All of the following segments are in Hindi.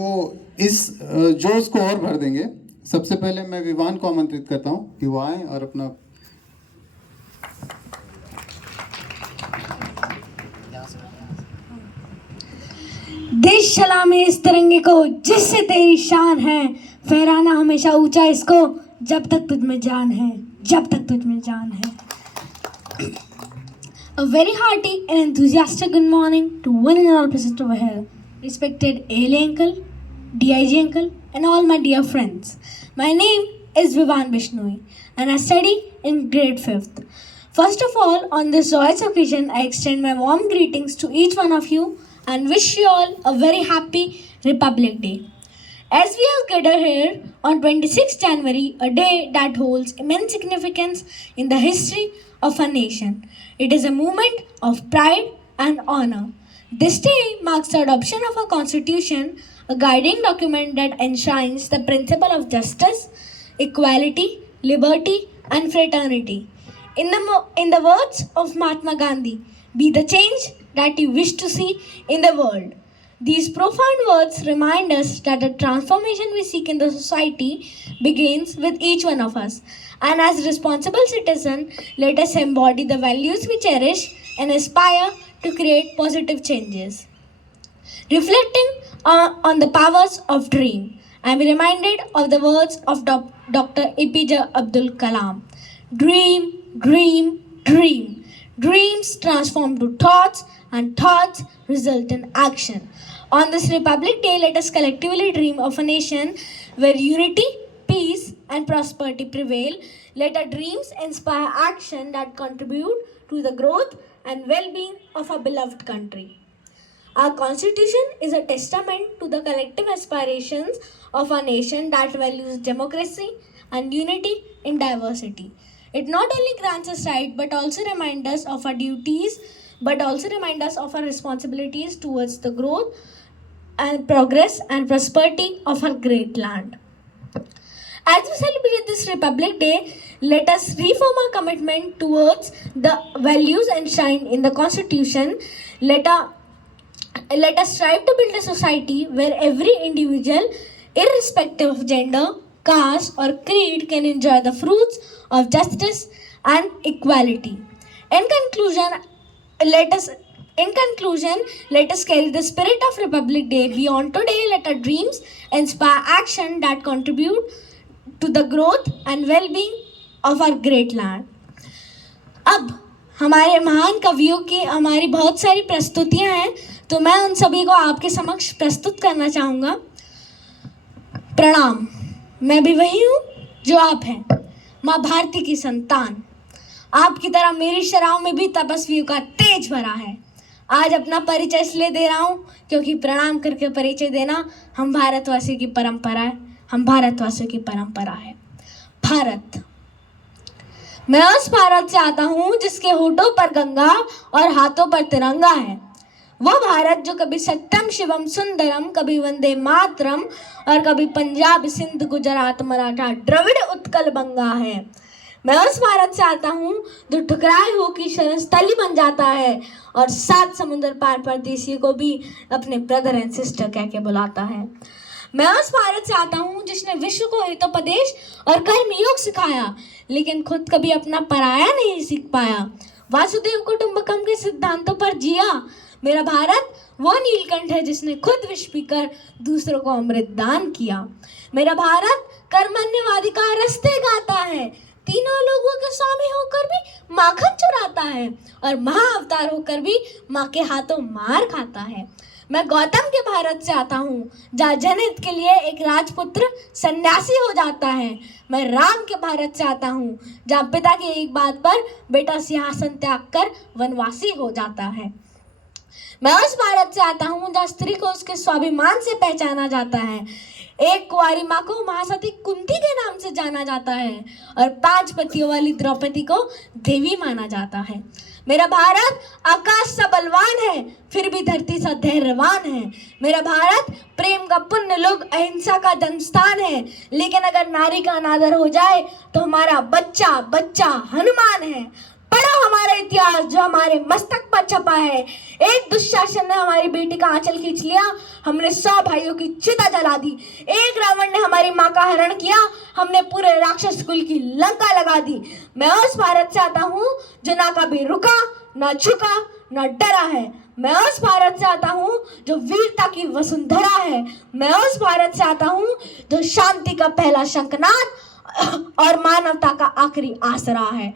तो इस जोश को और भर देंगे। सबसे पहले मैं विवान को आमंत्रित करता हूँ कि वो आए और अपना देश सलामे इस तिरंगे को जिससे तेरी शान है, फहराना हमेशा ऊंचा इसको जब तक तुझ में जान है, जब तक तुझ में जान है। A very hearty and enthusiastic good morning to one and all present over here. Respected ALA uncle, DIG uncle, and all my dear friends. My name is Vivan Bishnoi and I study in grade 5th. First of all, on this joyous occasion, I extend my warm greetings to each one of you and wish you all a very happy Republic Day. As we all gather here on 26th January, a day that holds immense significance in the history of our nation. It is a moment of pride and honor. This day marks the adoption of our Constitution, a guiding document that enshrines the principle of justice, equality, liberty, and fraternity. In the words of Mahatma Gandhi, be the change that you wish to see in the world. These profound words remind us that the transformation we seek in the society begins with each one of us. And as responsible citizens, let us embody the values we cherish and aspire to create positive changes. Reflecting on the powers of dream, I am reminded of the words of Dr. APJ Abdul Kalam. Dream, dream, dream. Dreams transform to thoughts and thoughts result in action. On this Republic Day, let us collectively dream of a nation where unity, peace, and prosperity prevail. Let our dreams inspire action that contribute to the growth and well-being of our beloved country. Our Constitution is a testament to the collective aspirations of our nation that values democracy and unity in diversity. It not only grants us right but also reminds us of our duties, but also reminds us of our responsibilities towards the growth and progress and prosperity of our great land. As we celebrate this Republic Day, let us reform our commitment towards the values enshrined in the Constitution. Let us strive to build a society where every individual, irrespective of gender, caste, or creed, can enjoy the fruits of justice and equality. In conclusion, let us carry the spirit of Republic Day beyond today. Let our dreams inspire action that contribute to the growth and well-being of our great land. अब हमारे महान कवियों की हमारी बहुत सारी प्रस्तुतियां हैं, तो मैं उन सभी को आपके समक्ष प्रस्तुत करना चाहूँगा। प्रणाम, मैं भी वही हूँ जो आप हैं, माँ भारती की संतान। आपकी तरह मेरी शराब में भी तपस्वियों का तेज भरा है। आज अपना परिचय इसलिए दे रहा हूँ क्योंकि प्रणाम करके परिचय देना हम भारतवासियों की परंपरा है, हम भारतवासियों की परंपरा है। भारत, मैं उस भारत से आता हूँ जिसके होठों पर गंगा और हाथों पर तिरंगा है। वो भारत जो कभी सत्यम शिवम सुंदरम, कभी वंदे मातरम और कभी पंजाब सिंध गुजरात मराठा द्रविड़ उत्कल बंगा है। मैं उस भारत से आता हूँ जो ठुकराए हो की शरण स्थली बन जाता है और 7 समुद्र पार परदेशियों को भी अपने ब्रदर एंड सिस्टर कह के बुलाता है। मैं उस भारत से आता हूँ जिसने विश्व को हितोपदेश और कर्मयोग सिखाया, लेकिन खुद कभी अपना पराया नहीं सीख पाया। वासुदेव कुटुंबकम के सिद्धांतों पर जिया। मेरा भारत वो नीलकंठ है जिसने खुद विष पीकर दूसरों को अमृत दान किया। मेरा भारत कर्मण्यवादी का रस्ते गाता है, तीनों लोगों के स्वामी होकर भी माखन चुराता है और महाअवतार होकर भी माँ के हाथों मार खाता है। मैं गौतम के भारत से आता हूँ जहाँ जनहित के लिए एक राजपुत्र सन्यासी हो जाता है। मैं राम के भारत से आता हूँ जहाँ पिता की एक बात पर बेटा सिंहासन त्याग कर वनवासी हो जाता है। मैं उस भारत से आता हूँ जहाँ स्त्री को उसके स्वाभिमान से पहचाना जाता है। एक कुंवारी माँ को महासती कुंती के नाम से जाना जाता है और 5 पतियों वाली द्रौपदी को देवी माना जाता है। मेरा भारत आकाश सा बलवान है, फिर भी धरती सा धैर्यवान है। मेरा भारत प्रेम का पुण्य लोक, अहिंसा का जन्मस्थान है, लेकिन अगर नारी का अनादर हो जाए तो हमारा बच्चा बच्चा हनुमान है। पढ़ो हमारा इतिहास जो हमारे मस्तक पर छपा है। एक दुशासन ने हमारी बेटी का आंचल खींच लिया, हमने 100 भाइयों की चिता जला दी। एक रावण ने हमारी माँ का हरण किया, हमने पूरे राक्षस कुल की लंका लगा दी। मैं उस भारत से आता हूँ जो ना कभी रुका, ना झुका, ना डरा है। मैं उस भारत से आता हूँ जो वीरता की वसुंधरा है। मैं उस भारत से आता हूँ जो शांति का पहला शंखनाद और मानवता का आखिरी आसरा है।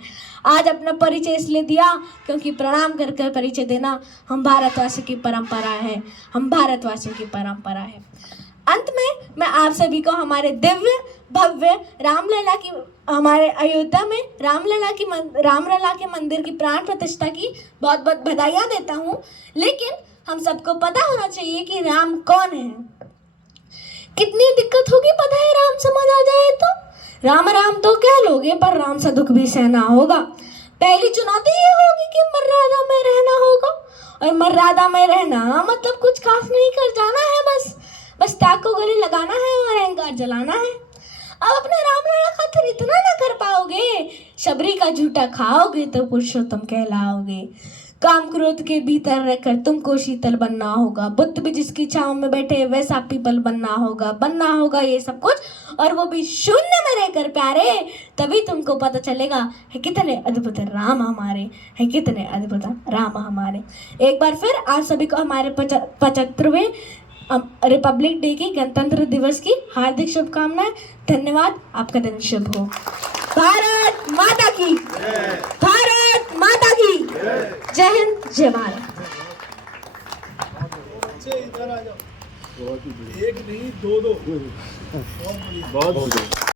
आज अपना परिचय इसलिए दिया क्योंकि प्रणाम कर कर परिचय देना हम भारतवासियों की परंपरा है, हम भारतवासियों की परंपरा है। अंत में मैं आप सभी को हमारे दिव्य भव्य रामलला की, हमारे अयोध्या में रामलला के मंदिर की प्राण प्रतिष्ठा की बहुत बहुत बधाइयाँ देता हूँ। लेकिन हम सबको पता होना चाहिए कि राम कौन है। कितनी दिक्कत होगी पता है राम समझ आ जाए तो। राम राम तो कह लोगे पर राम सा दुख भी सहना होगा। पहली चुनौती ये होगी कि मर्यादा में रहना होगा, और मर्यादा में रहना मतलब कुछ खास नहीं कर जाना है, बस त्याग को गले लगाना है और अहंकार जलाना है। अब अपने रामलला खातिर इतना ना कर पाओगे, शबरी का झूठा खाओगे तो पुरुषोत्तम कहलाओगे। काम क्रोध के भीतर रहकर तुमको शीतल बनना होगा, बुद्ध भी जिसकी छांव में बैठे वैसा पीपल बनना होगा ये सब कुछ, और वो भी शून्य में रहकर प्यारे। तभी तुमको पता चलेगा है कितने अद्भुत राम हमारे, है कितने अद्भुत राम हमारे। एक बार फिर आप सभी को हमारे 75वें रिपब्लिक डे की, गणतंत्र दिवस की हार्दिक शुभकामनाएं। धन्यवाद, आपका दिन शुभ हो। भारत माता की, भारत माता की जय हिंद, जय भारत। इधर आ जाओ, एक नहीं दो बहुत बढ़िया।